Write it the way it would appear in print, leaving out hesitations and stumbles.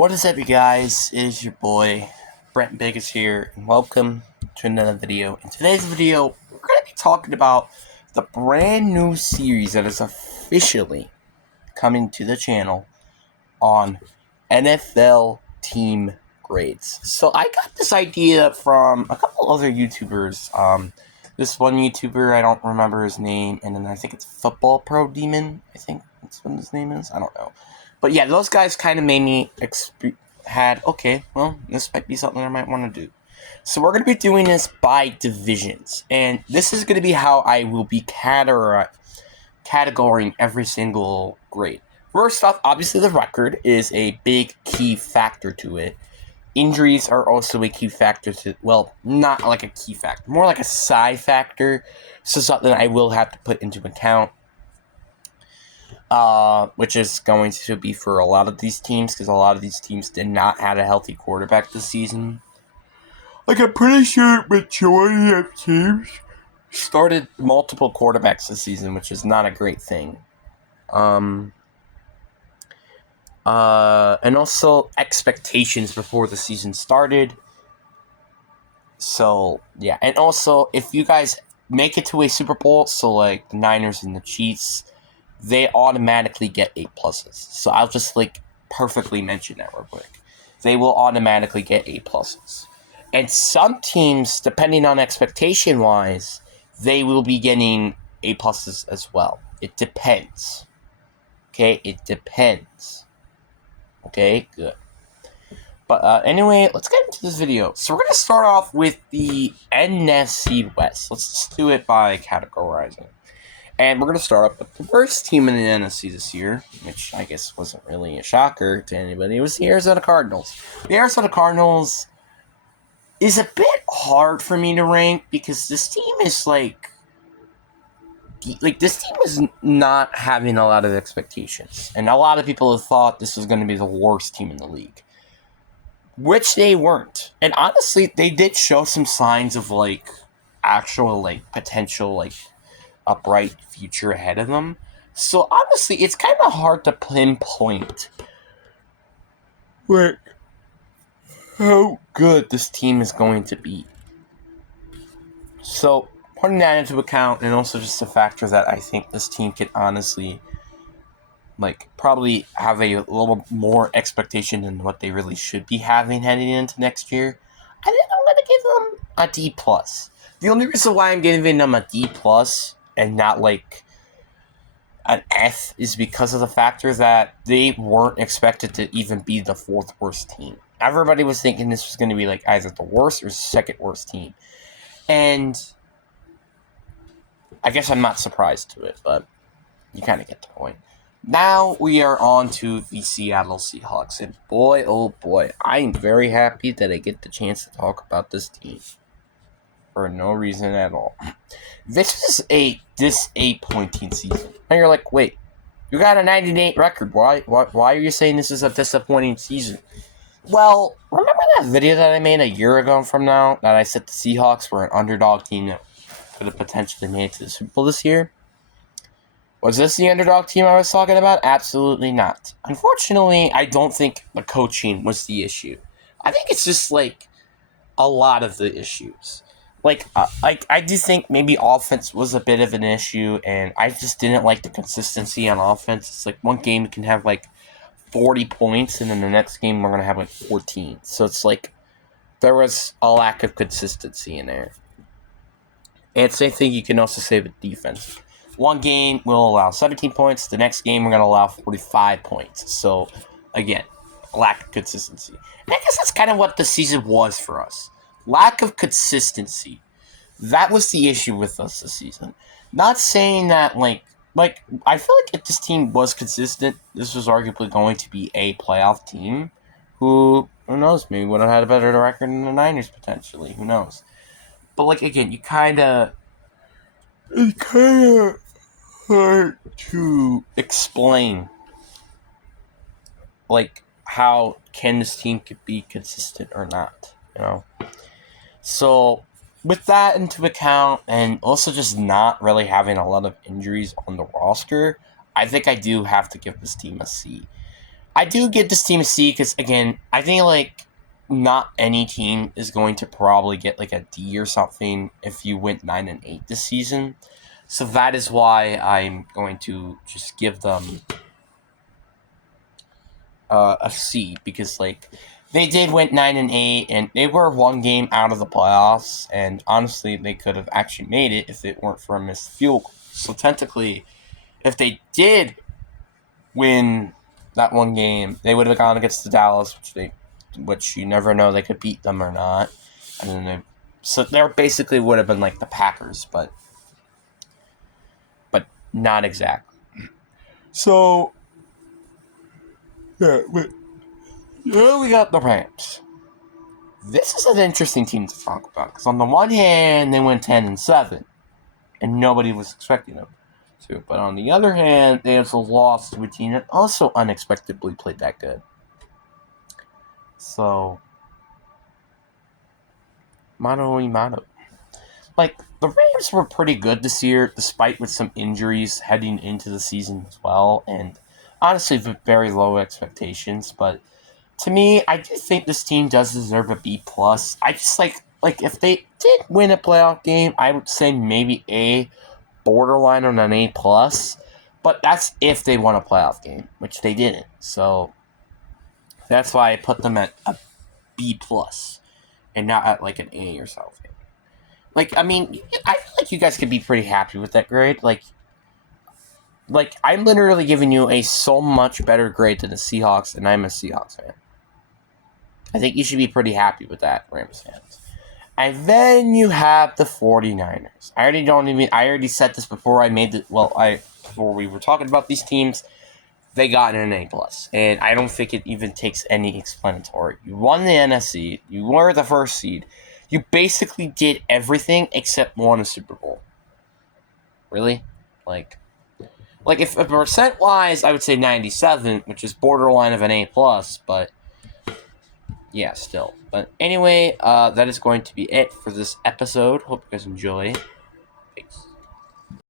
What is up, you guys? It is your boy, Brent Biggis here, and welcome to another video. In today's video, we're going to be talking about the brand new series that is officially coming to the channel on NFL team grades. So I got this idea from a couple other YouTubers. This one YouTuber, I don't remember his name, and then I think it's Football Pro Demon. I think that's what his name is. I don't know. But yeah, those guys kind of made me okay, well, this might be something I might want to do. So we're going to be doing this by divisions. And this is going to be how I will be categorizing every single grade. First off, obviously the record is a big key factor to it. Injuries are also a key factor to, well, not like a key factor, more like a side factor. So something I will have to put into account. Which is going to be for a lot of these teams, because a lot of these teams did not have a healthy quarterback this season. Like, I'm pretty sure majority of teams started multiple quarterbacks this season, which is not a great thing. And also expectations before the season started. So, yeah. And also, if you guys make it to a Super Bowl, so like the Niners and the Chiefs, they automatically get A+. So I'll just perfectly mention that real quick. They will automatically get A+. And some teams, depending on expectation wise, they will be getting A+ as well. It depends. Okay, it depends. Okay, good. But anyway, let's get into this video. So we're going to start off with the NFC West. Let's just do it by categorizing. And we're going to start up with the worst team in the NFC this year, which I guess wasn't really a shocker to anybody. It was the Arizona Cardinals. The Arizona Cardinals is a bit hard for me to rank because this team is this team is not having a lot of expectations. And a lot of people have thought this was going to be the worst team in the league, which they weren't. And honestly, they did show some signs of actual potential a bright future ahead of them. So honestly, it's kind of hard to pinpoint how good this team is going to be. So putting that into account, and also just the factor that I think this team could honestly probably have a little more expectation than what they really should be having heading into next year, I think I'm going to give them a D+. The only reason why I'm giving them a D+ and not an F is because of the factor that they weren't expected to even be the fourth worst team. Everybody was thinking this was going to be either the worst or second worst team. And I guess I'm not surprised to it, but you kind of get the point. Now we are on to the Seattle Seahawks. And boy, oh boy, I am very happy that I get the chance to talk about this team. For no reason at all. This is a disappointing season. And you're like, wait, you got a 98 record. Why are you saying this is a disappointing season? Well, remember that video that I made a year ago from now that I said the Seahawks were an underdog team that could have potentially made it to the Super Bowl this year? Was this the underdog team I was talking about? Absolutely not. Unfortunately, I don't think the coaching was the issue. I think it's just a lot of the issues. I do think maybe offense was a bit of an issue, and I just didn't like the consistency on offense. It's one game you can have 40 points, and then the next game we're going to have 14. So it's there was a lack of consistency in there. And same thing you can also say with defense. One game will allow 17 points, the next game we're going to allow 45 points. So, again, lack of consistency. And I guess that's kind of what the season was for us. Lack of consistency. That was the issue with us this season. Not saying that, I feel if this team was consistent, this was arguably going to be a playoff team who knows, maybe would have had a better record than the Niners, potentially. Who knows? But, again, it's kind of hard to explain, how can this team could be consistent or not, So, with that into account, and also just not really having a lot of injuries on the roster, I think I do have to give this team a C. I do get this team a C because, again, I think, like, not any team is going to probably get, like, a D or something if you went 9-8 this season. So that is why I'm going to just give them a C, because, like, they did win 9-8, and they were one game out of the playoffs, and honestly, they could have actually made it if it weren't for a missed field goal. So technically, if they did win that one game, they would have gone against the Dallas, which you never know, they could beat them or not, and then they basically would have been like the Packers, but not exactly. So yeah, we got the Rams. This is an interesting team to talk about because on the one hand, they went 10-7, and nobody was expecting them to. But on the other hand, they also lost to a team that also unexpectedly played that good. So, mano y mano. Like, the Rams were pretty good this year, despite with some injuries heading into the season as well, and honestly, with very low expectations. But to me, I do think this team does deserve a B plus. I just like if they did win a playoff game, I would say maybe A, borderline on an A plus. But that's if they won a playoff game, which they didn't. So that's why I put them at a B plus and not at like an A or something. Like, I mean, I feel like you guys could be pretty happy with that grade. Like I'm literally giving you a so much better grade than the Seahawks, and I'm a Seahawks fan. I think you should be pretty happy with that, Rams fans. And then you have the 49ers. I already said this before before we were talking about these teams. They got an A+. And I don't think it even takes any explanatory. You won the NFC. You were the first seed. You basically did everything except won a Super Bowl. Really? Like if percent-wise, I would say 97, which is borderline of an A+, but yeah, still. But anyway, that is going to be it for this episode. Hope you guys enjoy. Peace.